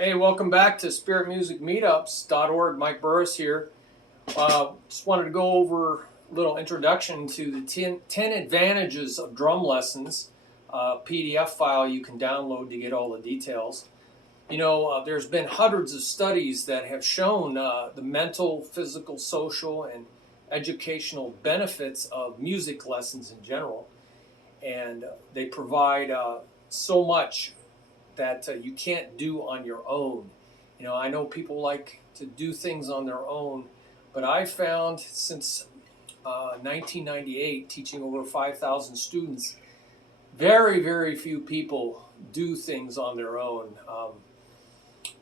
Hey, welcome back to Spirit Music Meetups.org. Mike Burris here. Just wanted to go over a little introduction to the 10 advantages of drum lessons, PDF file you can download to get all the details. There's been hundreds of studies that have shown the mental, physical, social, and educational benefits of music lessons in general. And they provide so much that you can't do on your own. I know people like to do things on their own, but I found since 1998, teaching over 5,000 students, very, very few people do things on their own.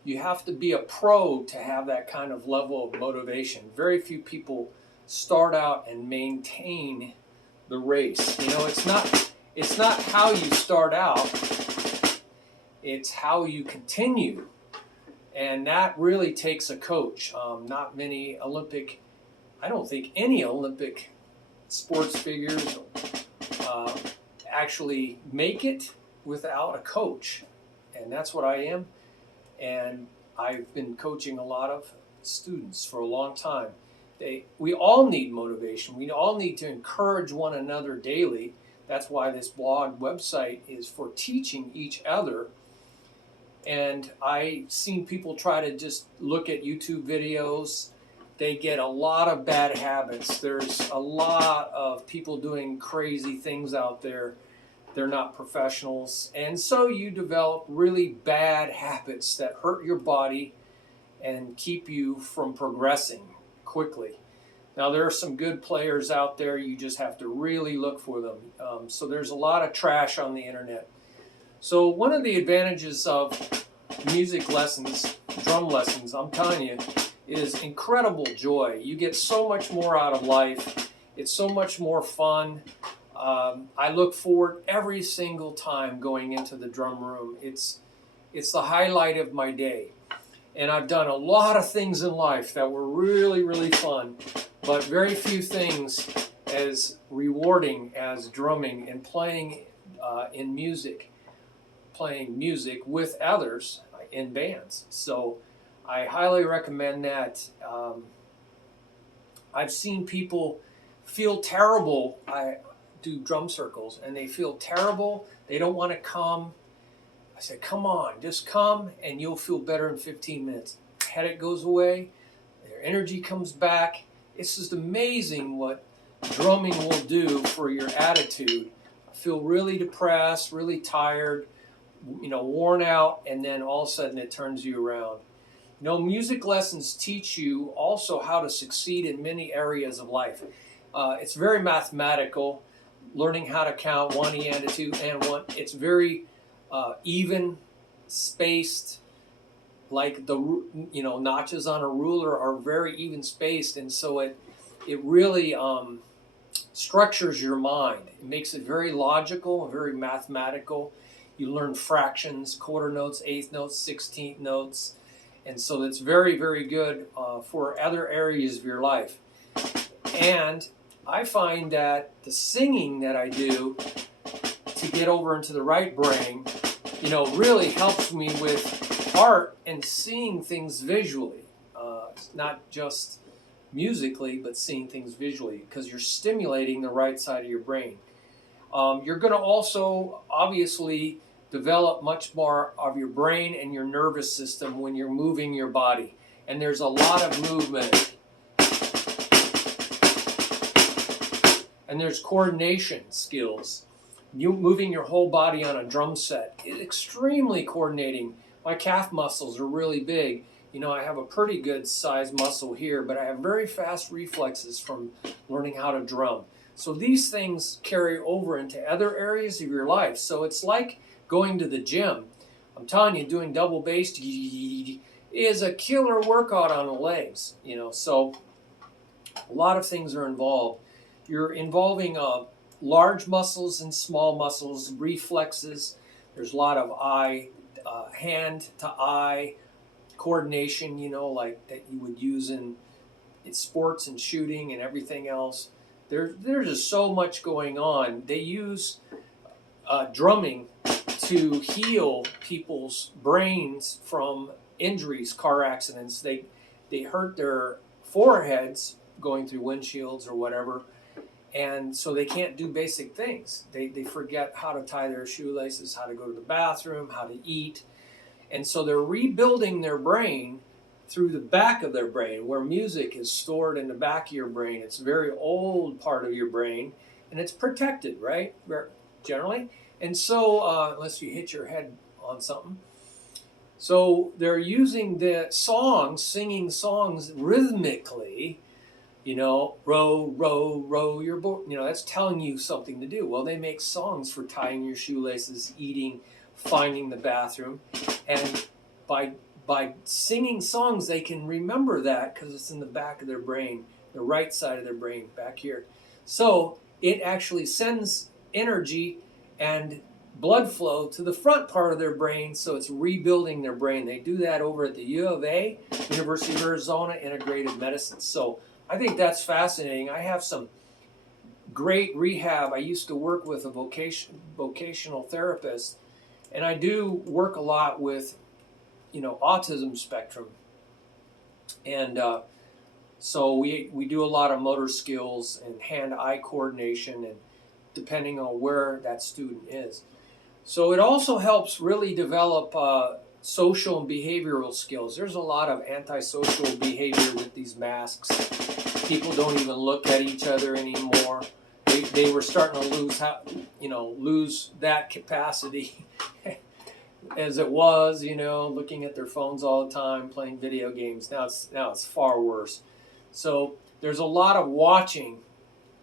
You have to be a pro to have that kind of level of motivation. Very few people start out and maintain the race. It's not how you start out, it's how you continue. And that really takes a coach. Not many I don't think any Olympic sports figures actually make it without a coach. And that's what I am. And I've been coaching a lot of students for a long time. We all need motivation. We all need to encourage one another daily. That's why this blog website is for teaching each other. And I've seen people try to just look at YouTube videos. They get a lot of bad habits. There's a lot of people doing crazy things out there. They're not professionals. And so you develop really bad habits that hurt your body and keep you from progressing quickly. Now, there are some good players out there. You just have to really look for them. So there's a lot of trash on the internet. So one of the advantages of music lessons, drum lessons, I'm telling you, is incredible joy. You get so much more out of life. It's so much more fun. I look forward every single time going into the drum room. It's the highlight of my day. And I've done a lot of things in life that were really, really fun, but very few things as rewarding as drumming and playing playing music with others in bands. So I highly recommend that. I've seen people feel terrible. I do drum circles and they feel terrible. They don't want to come. I said, come on, just come and you'll feel better in 15 minutes. Headache goes away, their energy comes back. It's just amazing what drumming will do for your attitude. I feel really depressed, really tired, worn out, and then all of a sudden it turns you around. Music lessons teach you also how to succeed in many areas of life. It's very mathematical, learning how to count 1 and 2 and 1. It's very even, spaced, like the notches on a ruler are very even spaced, and so it really structures your mind. It makes it very logical, very mathematical. You learn fractions, quarter notes, eighth notes, 16th notes, and so it's very, very good for other areas of your life. And I find that the singing that I do to get over into the right brain, really helps me with art and seeing things visually. Not just musically, but seeing things visually, because you're stimulating the right side of your brain. You're going to also obviously develop much more of your brain and your nervous system when you're moving your body. And there's a lot of movement. And there's coordination skills. You moving your whole body on a drum set is extremely coordinating. My calf muscles are really big. I have a pretty good size muscle here, but I have very fast reflexes from learning how to drum. So these things carry over into other areas of your life. So it's like going to the gym. I'm telling you, doing double bass is a killer workout on the legs. So a lot of things are involved. You're involving large muscles and small muscles, reflexes. There's a lot of hand to eye coordination, like that you would use in sports and shooting and everything else. There's just so much going on. They use drumming to heal people's brains from injuries, car accidents. They hurt their foreheads going through windshields or whatever, and so they can't do basic things. They forget how to tie their shoelaces, how to go to the bathroom, how to eat. And so they're rebuilding their brain through the back of their brain, where music is stored in the back of your brain. It's a very old part of your brain, and it's protected, right, generally. And so, unless you hit your head on something. So they're using the songs, singing songs rhythmically, row, row, row your boat. That's telling you something to do. Well, they make songs for tying your shoelaces, eating, finding the bathroom. And by singing songs, they can remember that because it's in the back of their brain, the right side of their brain, back here. So it actually sends energy and blood flow to the front part of their brain, so it's rebuilding their brain. They do that over at the U of A, University of Arizona Integrated Medicine. So I think that's fascinating. I have some great rehab. I used to work with a vocational therapist, and I do work a lot with, autism spectrum. And so we do a lot of motor skills and hand-eye coordination, and depending on where that student is. So it also helps really develop social and behavioral skills. There's a lot of antisocial behavior with these masks. People don't even look at each other anymore. They were starting to lose that capacity as it was, looking at their phones all the time, playing video games. Now it's far worse. So there's a lot of watching,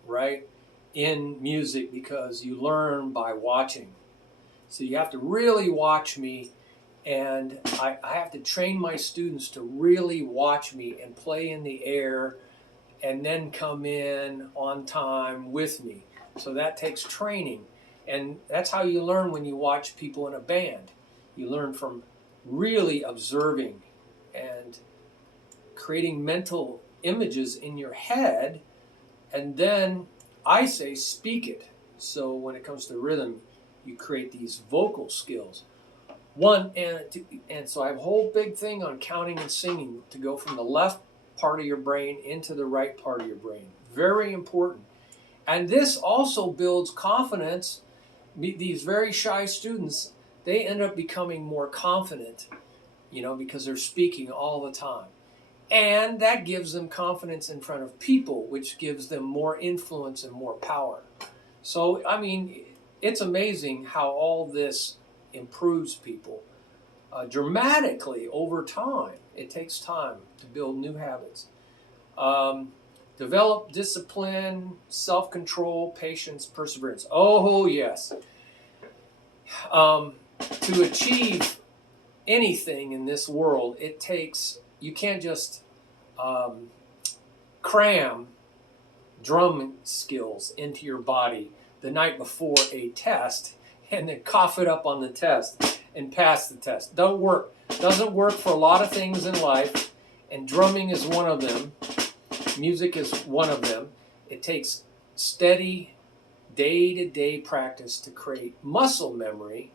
right, in music, because you learn by watching. So you have to really watch me, and I have to train my students to really watch me and play in the air and then come in on time with me. So that takes training. And that's how you learn when you watch people in a band. You learn from really observing and creating mental images in your head, and then I say speak it. So when it comes to rhythm, you create these vocal skills. And so I have a whole big thing on counting and singing to go from the left part of your brain into the right part of your brain. Very important. And this also builds confidence. These very shy students, they end up becoming more confident, because they're speaking all the time. And that gives them confidence in front of people, which gives them more influence and more power. So, it's amazing how all this improves people dramatically over time. It takes time to build new habits. Develop discipline, self-control, patience, perseverance. Oh, yes. To achieve anything in this world, you can't just cram drum skills into your body the night before a test and then cough it up on the test and pass the test. Doesn't work for a lot of things in life, and drumming is one of them. Music is one of them. It takes steady, day-to-day practice to create muscle memory,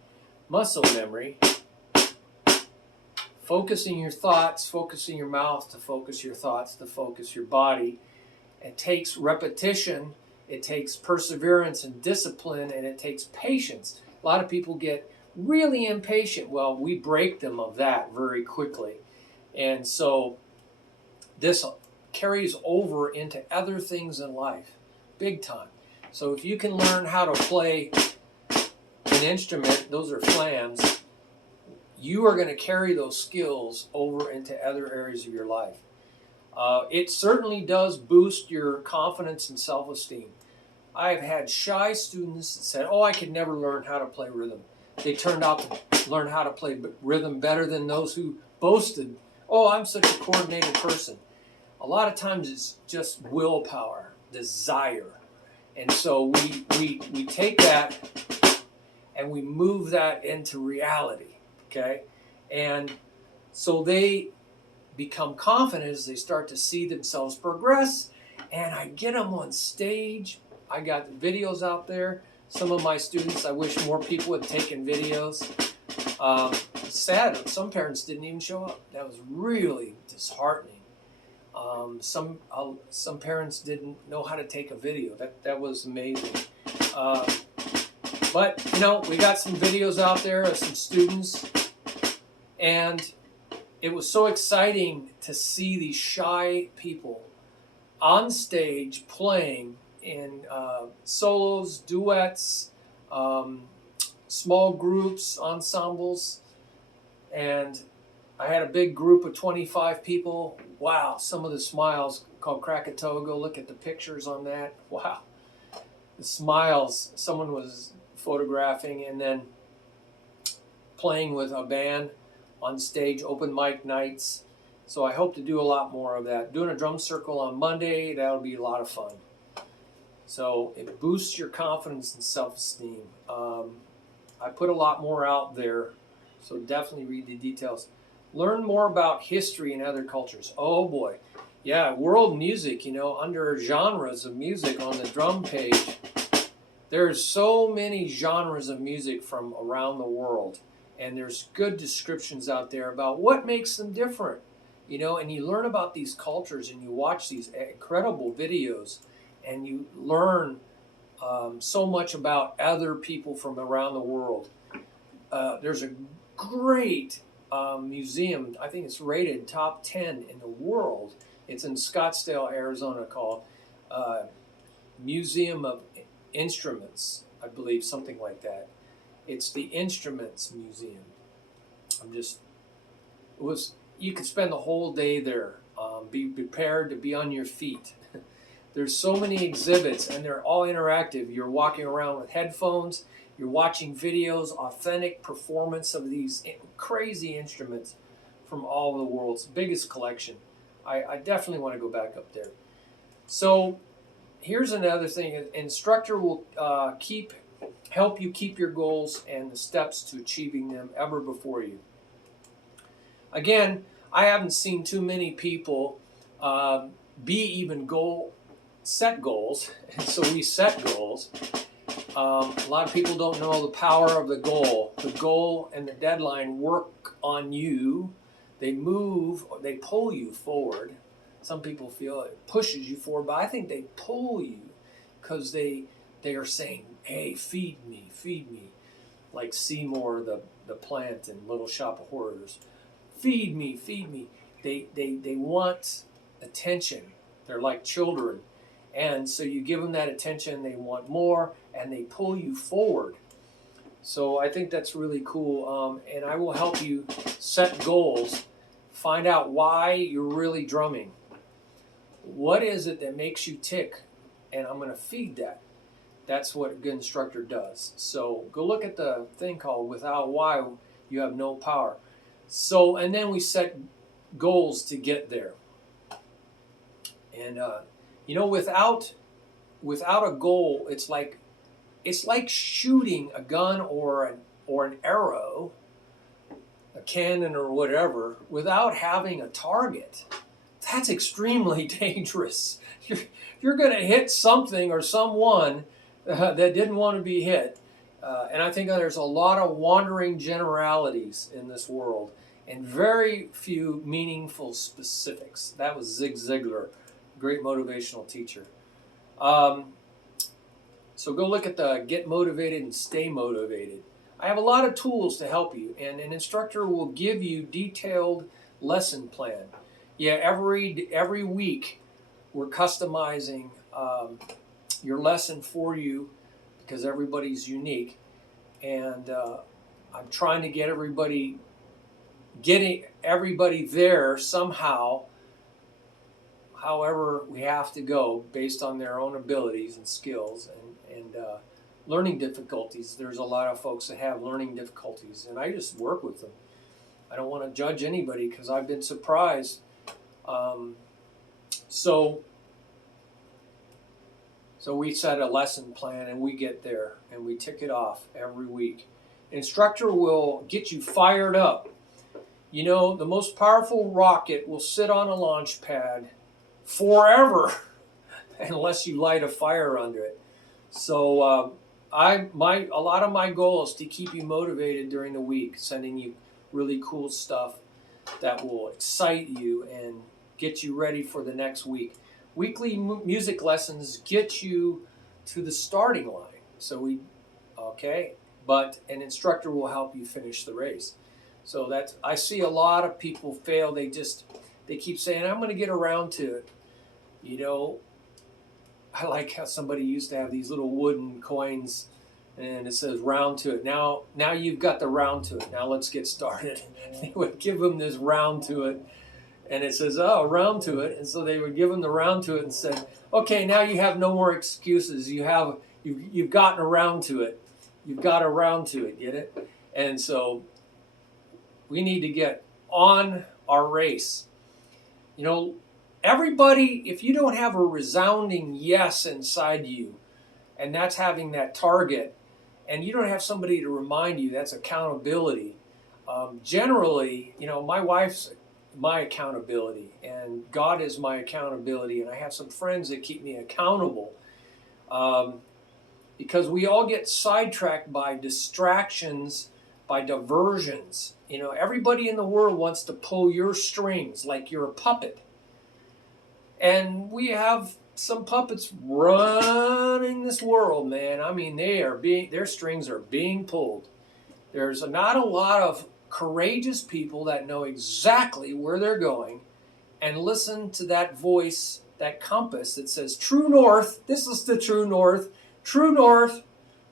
focusing your thoughts, focusing your mouth to focus your thoughts, to focus your body. It takes repetition. It takes perseverance and discipline, and it takes patience. A lot of people get really impatient. Well, we break them of that very quickly. And so this carries over into other things in life, big time. So if you can learn how to play an instrument, those are flams, you are going to carry those skills over into other areas of your life. It certainly does boost your confidence and self-esteem. I've had shy students that said, I could never learn how to play rhythm. They turned out to learn how to play rhythm better than those who boasted, I'm such a coordinated person. A lot of times it's just willpower, desire. And so we take that and we move that into reality, okay? And so they become confident as they start to see themselves progress, and I get them on stage. I got videos out there. Some of my students, I wish more people had taken videos. sad that some parents didn't even show up. That was really disheartening. Some parents didn't know how to take a video. That was amazing. But you know, we got some videos out there of some students, and it was so exciting to see these shy people on stage playing in solos, duets, small groups, ensembles, and I had a big group of 25 people. Wow, some of the smiles, called Krakatoa. Go look at the pictures on that. Wow, the smiles. Someone was photographing and then playing with a band on stage, open mic nights. So I hope to do a lot more of that. Doing a drum circle on Monday, that'll be a lot of fun. So it boosts your confidence and self-esteem. I put a lot more out there, so definitely read the details. Learn more about history and other cultures. Oh boy. Yeah, world music, you know, under genres of music on the drum page. There's so many genres of music from around the world. And there's good descriptions out there about what makes them different. You know, and you learn about these cultures and you watch these incredible videos and you learn so much about other people from around the world. There's a great museum, I think it's rated top 10 in the world. It's in Scottsdale, Arizona, called Museum of Instruments, I believe, something like that. It's the Instruments Museum. You could spend the whole day there. Be prepared to be on your feet. There's so many exhibits and they're all interactive. You're walking around with headphones. You're watching videos, authentic performance of these crazy instruments from all over the world's biggest collection. I definitely want to go back up there. So here's another thing. An instructor will help you keep your goals and the steps to achieving them ever before you. Again, I haven't seen too many people set goals, and so we set goals. A lot of people don't know the power of the goal. The goal and the deadline work on you. They pull you forward. Some people feel it pushes you forward, but I think they pull you because they are saying, hey, feed me. Like Seymour, the plant in Little Shop of Horrors. Feed me. They want attention. They're like children. And so you give them that attention, they want more, and they pull you forward. So I think that's really cool. And I will help you set goals, find out why you're really drumming. What is it that makes you tick? And I'm going to feed that. That's what a good instructor does. So go look at the thing called Without Why, You Have No Power. So, and then we set goals to get there. And, you know, without a goal, it's like shooting a gun or an arrow, a cannon or whatever, without having a target. That's extremely dangerous. You're going to hit something or someone that didn't want to be hit. And I think there's a lot of wandering generalities in this world and very few meaningful specifics. That was Zig Ziglar, great motivational teacher. So go look at the Get Motivated and Stay Motivated. I have a lot of tools to help you, and an instructor will give you detailed lesson plan. Yeah, every week we're customizing your lesson for you because everybody's unique, and I'm trying to get everybody there somehow. However, we have to go based on their own abilities and skills and learning difficulties. There's a lot of folks that have learning difficulties, and I just work with them. I don't want to judge anybody because I've been surprised. So we set a lesson plan and we get there and we tick it off every week. Instructor will get you fired up. You know, the most powerful rocket will sit on a launch pad forever unless you light a fire under it. So a lot of my goal is to keep you motivated during the week, sending you really cool stuff that will excite you and get you ready for the next week. Weekly music lessons get you to the starting line. So but an instructor will help you finish the race. So I see a lot of people fail. They keep saying, I'm going to get around to it. You know, I like how somebody used to have these little wooden coins and it says round to it. Now you've got the round to it. Now let's get started. They would give them this round to it. And it says, oh, round to it. And so they would give them the round to it and said, okay, now you have no more excuses. You've gotten around to it. You've got around to it, get it? And so we need to get on our race. You know, everybody, if you don't have a resounding yes inside you, and that's having that target, and you don't have somebody to remind you, that's accountability. Generally, you know, my wife's my accountability, and God is my accountability, and I have some friends that keep me accountable, because we all get sidetracked by distractions, by diversions. You know, everybody in the world wants to pull your strings like you're a puppet. And we have some puppets running this world, man. I mean, their strings are being pulled. There's not a lot of courageous people that know exactly where they're going and listen to that voice, that compass that says, true north, this is the true north,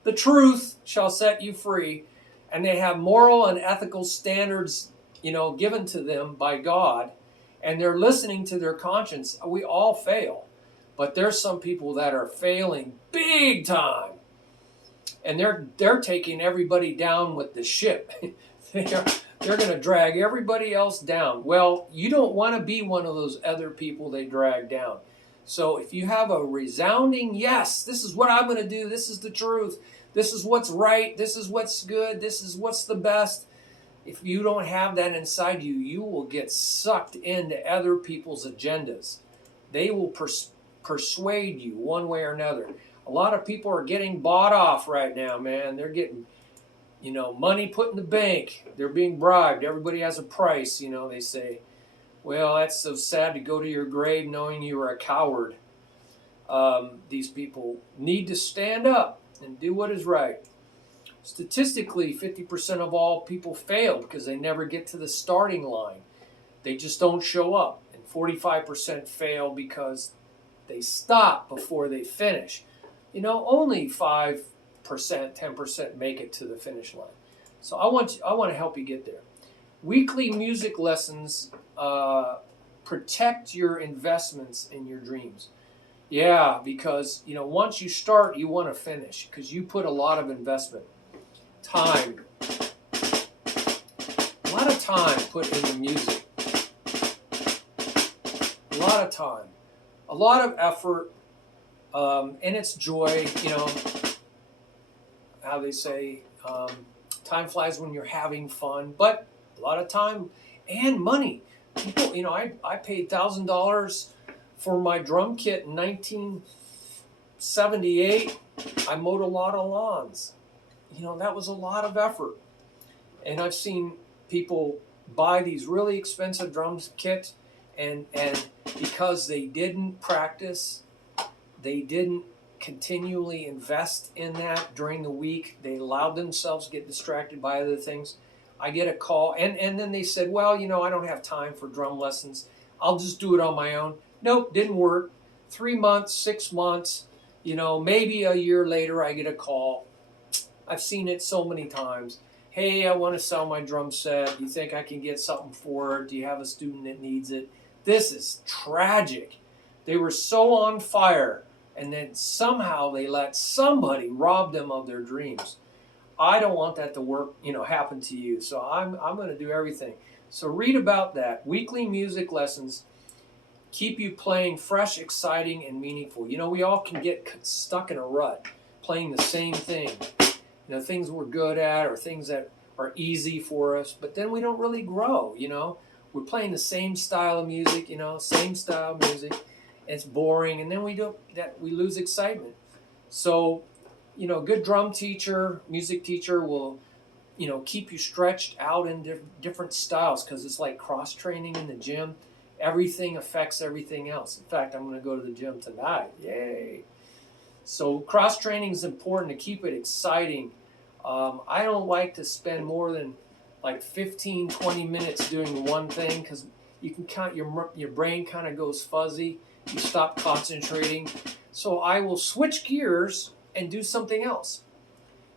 the truth shall set you free. And they have moral and ethical standards, you know, given to them by God, and they're listening to their conscience. We all fail, but there's some people that are failing big time, and they're taking everybody down with the ship. They're going to drag everybody else down. Well, you don't want to be one of those other people they drag down. So if you have a resounding yes, this is what I'm going to do, this is the truth, this is what's right, this is what's good, this is what's the best. If you don't have that inside you, you will get sucked into other people's agendas. They will persuade you one way or another. A lot of people are getting bought off right now, man. They're getting, you know, money put in the bank. They're being bribed. Everybody has a price, you know, they say. Well, that's so sad to go to your grave knowing you were a coward. These people need to stand up and do what is right. Statistically, 50% of all people fail because they never get to the starting line. They just don't show up. And 45% fail because they stop before they finish. You know, only 5%, 10% make it to the finish line. So I want to help you get there. Weekly music lessons protect your investments in your dreams. Yeah, because, you know, once you start, you want to finish because you put a lot of investment. Time. A lot of time put into music. A lot of time. A lot of effort. And it's joy, you know, how they say, time flies when you're having fun, but a lot of time and money. People, you know, I paid $1,000 for my drum kit in 1978. I mowed a lot of lawns. You know, that was a lot of effort. And I've seen people buy these really expensive drum kits, and because they didn't practice, they didn't continually invest in that during the week, they allowed themselves to get distracted by other things. I get a call, and then they said, well, you know, I don't have time for drum lessons. I'll just do it on my own. Nope, didn't work. 3 months, 6 months, you know, maybe a year later I get a call. I've seen it so many times. Hey, I want to sell my drum set. Do you think I can get something for it? Do you have a student that needs it? This is tragic. They were so on fire, and then somehow they let somebody rob them of their dreams. I don't want that to work, you know, happen to you. So I'm going to do everything. So read about that. Weekly music lessons keep you playing fresh, exciting, and meaningful. You know, we all can get stuck in a rut, playing the same thing. You know, things we're good at or things that are easy for us, but then we don't really grow, you know. We're playing the same style of music, you know, same style of music. It's boring, and then we lose excitement. So, you know, a good drum teacher, music teacher will keep you stretched out in different styles, because it's like cross training in the gym. Everything affects everything else. In fact, I'm going to go to the gym tonight. Yay. So cross training is important to keep it exciting. I don't like to spend more than like 15, 20 minutes doing one thing, because you can your brain kind of goes fuzzy. You stop concentrating. So I will switch gears and do something else.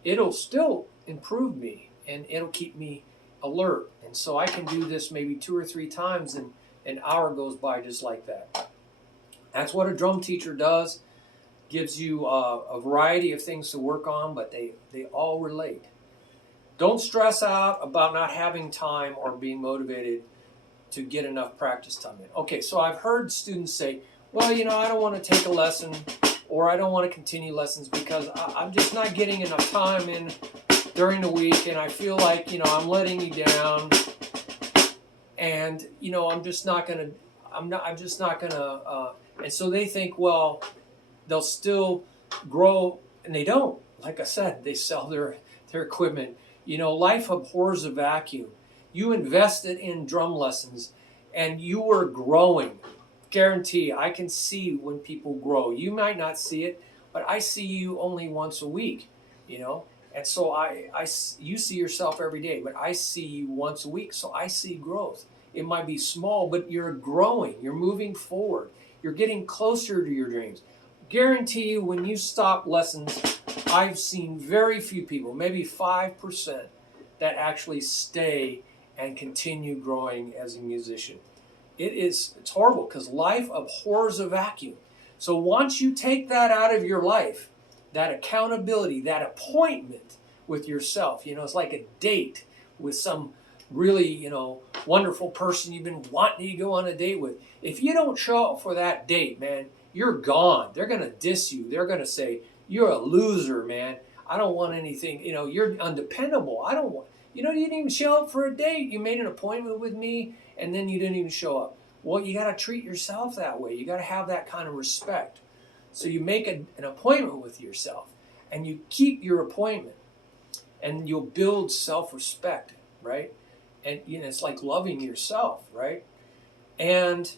It'll still improve me, and it'll keep me alert. And so I can do this maybe 2 or 3 times, and an hour goes by just like that. That's what a drum teacher does. Gives you a variety of things to work on, but they all relate. Don't stress out about not having time or being motivated to get enough practice time in. Okay, so I've heard students say, well, I don't want to take a lesson, or I don't want to continue lessons because I'm just not getting enough time in during the week, and I feel like, I'm letting you down, and, I'm just not going to, and so they think, well, they'll still grow, and they don't. Like I said, they sell their equipment. Life abhors a vacuum. You invested in drum lessons, and you were growing. Guarantee, I can see when people grow. You might not see it, but I see you only once a week, And so you see yourself every day, but I see you once a week, so I see growth. It might be small, but you're growing. You're moving forward. You're getting closer to your dreams. Guarantee you, when you stop lessons, I've seen very few people, maybe 5%, that actually stay and continue growing as a musician. It's horrible, because life abhors a vacuum. So once you take that out of your life, that accountability, that appointment with yourself, it's like a date with some really, wonderful person you've been wanting to go on a date with. If you don't show up for that date, man, you're gone. They're going to diss you. They're going to say, you're a loser, man. I don't want anything. You're undependable. I don't want, you didn't even show up for a date. You made an appointment with me, and then you didn't even show up. Well, you got to treat yourself that way. You got to have that kind of respect. So you make an appointment with yourself, and you keep your appointment, and you'll build self-respect, right? And it's like loving yourself, right? And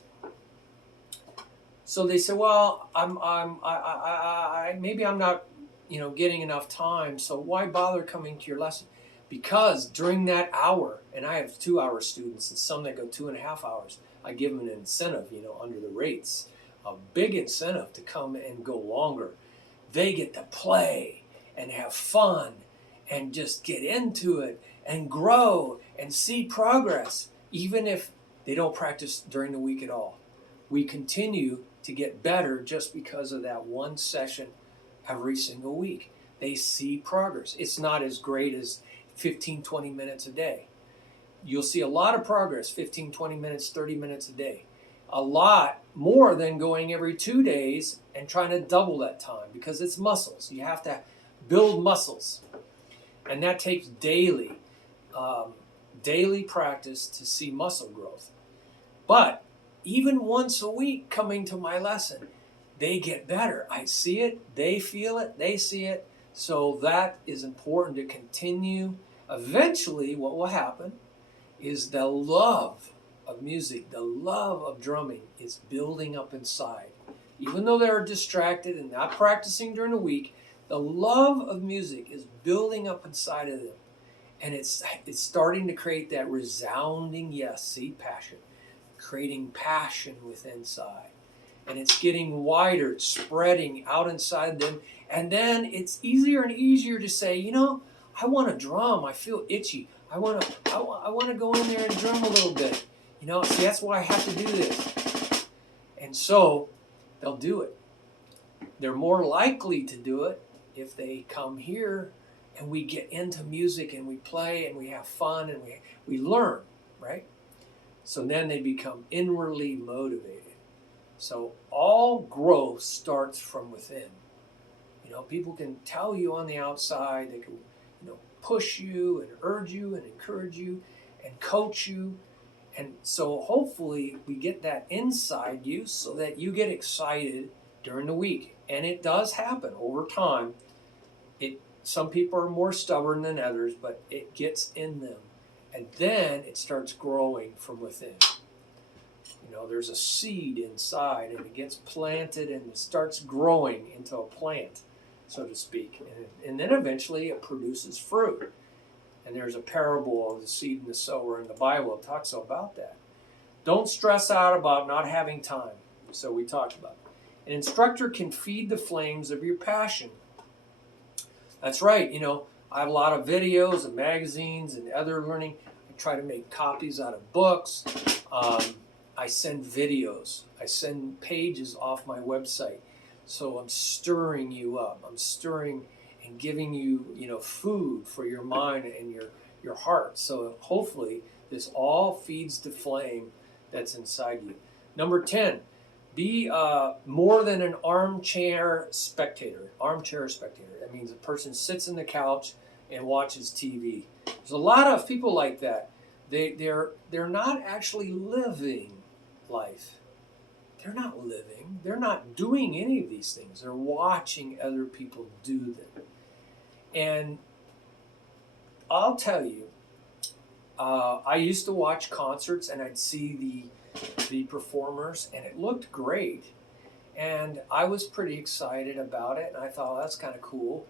so they say, well, maybe I'm not, getting enough time. So why bother coming to your lesson? Because during that hour, and I have 2-hour students and some that go 2.5 hours, I give them an incentive, under the rates, a big incentive to come and go longer. They get to play and have fun and just get into it and grow and see progress, even if they don't practice during the week at all. We continue to get better just because of that one session every single week. They see progress. It's not as great as 15, 20 minutes a day. You'll see a lot of progress, 15, 20 minutes, 30 minutes a day. A lot more than going every 2 days and trying to double that time, because it's muscles. You have to build muscles. And that takes daily practice to see muscle growth. But even once a week coming to my lesson, they get better. I see it, they feel it, they see it. So that is important to continue. Eventually, what will happen is the love of music, the love of drumming is building up inside. Even though they're distracted and not practicing during the week, the love of music is building up inside of them. And it's starting to create that resounding yes, see, passion. Creating passion within inside. And it's getting wider, it's spreading out inside them. And then it's easier and easier to say, I want to drum. I feel itchy. I want to go in there and drum a little bit. See, that's why I have to do this. And so they'll do it. They're more likely to do it if they come here and we get into music and we play and we have fun and we learn, right? So then they become inwardly motivated. So all growth starts from within. People can tell you on the outside, they can, push you and urge you and encourage you and coach you. And so hopefully we get that inside you so that you get excited during the week. And it does happen over time. some people are more stubborn than others, but it gets in them. And then it starts growing from within. You know, there's a seed inside, and it gets planted and it starts growing into a plant, so to speak. And then eventually it produces fruit. And there's a parable of the seed and the sower in the Bible. It talks about that. Don't stress out about not having time. So we talked about it. An instructor can feed the flames of your passion. That's right. You know, I have a lot of videos and magazines and other learning. I try to make copies out of books. I send videos. I send pages off my website. So I'm stirring you up. I'm stirring and giving you, you know, food for your mind and your heart. So hopefully this all feeds the flame that's inside you. Number 10, be more than an armchair spectator. Armchair spectator. That means a person sits on the couch and watches TV. There's a lot of people like that. They're not actually living life. They're not living. They're not doing any of these things. They're watching other people do them. And I'll tell you, I used to watch concerts and I'd see the performers, and it looked great. And I was pretty excited about it, and I thought, that's kind of cool.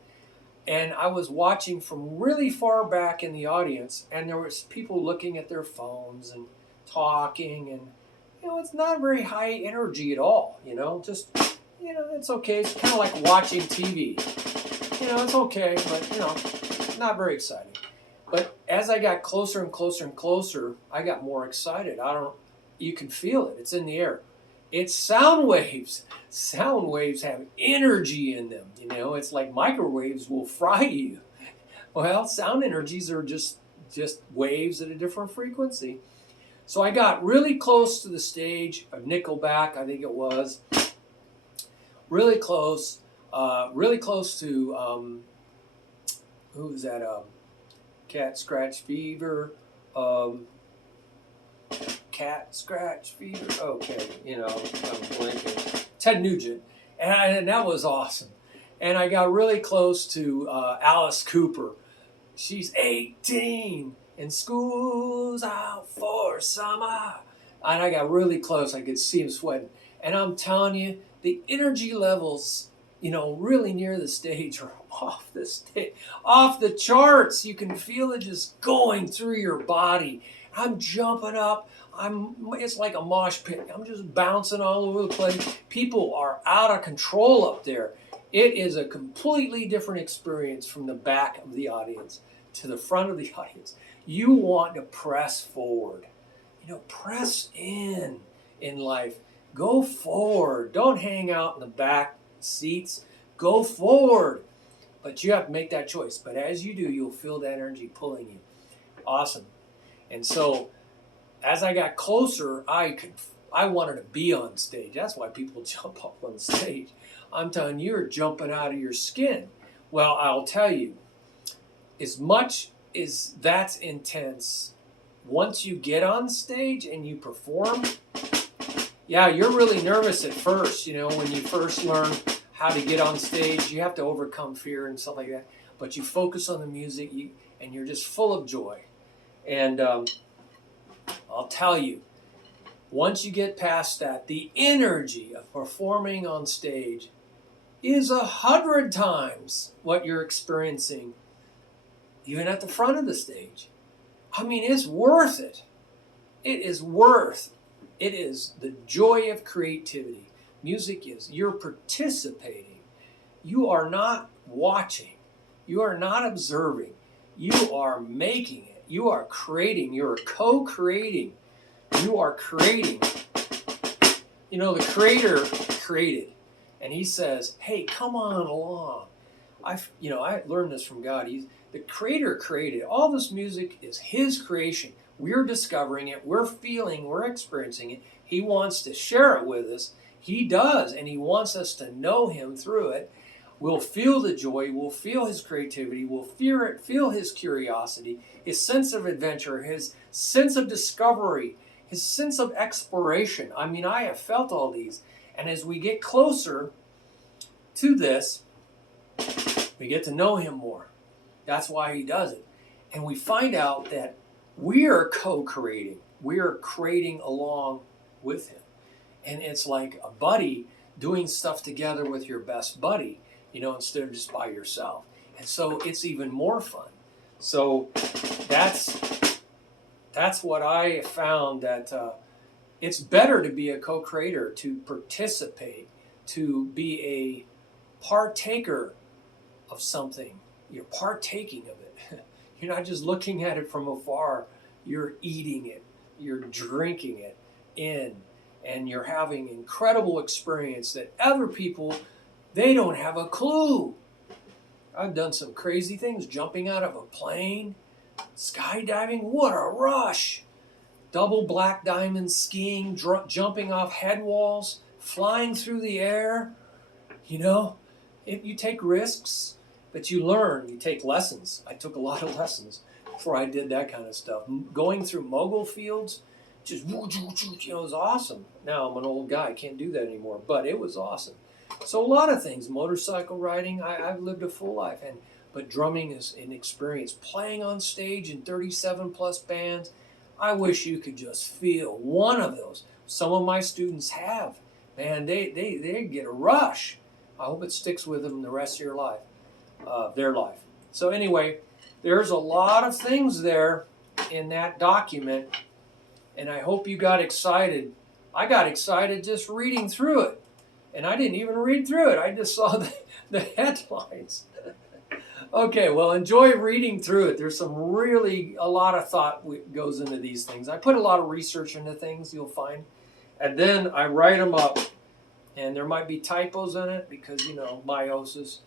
And I was watching from really far back in the audience, and there was people looking at their phones and talking, and you know, it's not very high energy at all. You know, just, you know, it's okay. It's kind of like watching TV. You know, it's okay, but you know, not very exciting. But as I got closer and closer and closer, I got more excited. You can feel it. It's in the air. It's sound waves. Sound waves have energy in them. You know, it's like microwaves will fry you. Well, sound energies are just waves at a different frequency. So I got really close to the stage of Nickelback, I think it was. Really close to, who was that? Cat Scratch Fever. Cat Scratch Fever. Okay, you know, I'm blanking. Ted Nugent. And that was awesome. And I got really close to Alice Cooper. She's 18 and school's out for summer. And I got really close. I could see him sweating. And I'm telling you, the energy levels, you know, really near the stage are off the charts. You can feel it just going through your body. I'm jumping up. It's like a mosh pit. I'm just bouncing all over the place. People are out of control up there. It is a completely different experience from the back of the audience to the front of the audience. You want to press forward. You know, press in life. Go forward. Don't hang out in the back seats. Go forward. But you have to make that choice. But as you do, you'll feel that energy pulling you. Awesome. And so as I got closer, I wanted to be on stage. That's why people jump up on stage. I'm telling you, you're jumping out of your skin. Well, I'll tell you, as much as that's intense, once you get on stage and you perform, yeah, you're really nervous at first. You know, when you first learn how to get on stage, you have to overcome fear and stuff like that. But you focus on the music, and you're just full of joy. And I'll tell you, once you get past that, the energy of performing on stage is 100 times what you're experiencing even at the front of the stage. I mean, it's worth it. It is worth. It is the joy of creativity. Music is. You're participating. You are not watching. You are not observing. You are making it. You are creating. You are co-creating. You are creating. You know, the Creator created. And he says, hey, come on along. I learned this from God. The Creator created. All this music is his creation. We're discovering it. We're feeling. We're experiencing it. He wants to share it with us. He does. And he wants us to know him through it. We'll feel the joy. We'll feel his creativity. We'll feel his curiosity, his sense of adventure, his sense of discovery, his sense of exploration. I mean, I have felt all these. And as we get closer to this, We get to know him more. That's why he does it. And we find out that we are co-creating. We are creating along with him. And it's like a buddy doing stuff together with your best buddy, instead of just by yourself. And so it's even more fun. So that's what I found, that it's better to be a co-creator, to participate, to be a partaker of something. You're partaking of it. You're not just looking at it from afar. You're eating it. You're drinking it in. And you're having incredible experience that other people, they don't have a clue. I've done some crazy things, jumping out of a plane, skydiving, what a rush. Double black diamond skiing, jumping off head walls, flying through the air. You take risks, but you learn, you take lessons. I took a lot of lessons before I did that kind of stuff. Going through mogul fields, just, it was awesome. Now I'm an old guy, I can't do that anymore, but it was awesome. So a lot of things, motorcycle riding, I've lived a full life, but drumming is an experience. Playing on stage in 37 plus bands, I wish you could just feel one of those. Some of my students have. Man, they get a rush. I hope it sticks with them the rest of your life, their life. So anyway, there's a lot of things there in that document, and I hope you got excited. I got excited just reading through it, and I didn't even read through it. I just saw the headlines. Okay, well, enjoy reading through it. There's a lot of thought goes into these things. I put a lot of research into things, you'll find, and then I write them up. And there might be typos in it because, meiosis,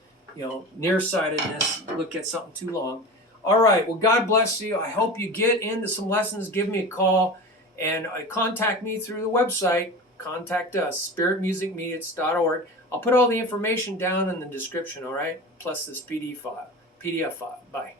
nearsightedness, look at something too long. All right, well, God bless you. I hope you get into some lessons. Give me a call and contact me through the website. Contact us, spiritmusicmeetup.org. I'll put all the information down in the description, all right? Plus this PDF file. Bye.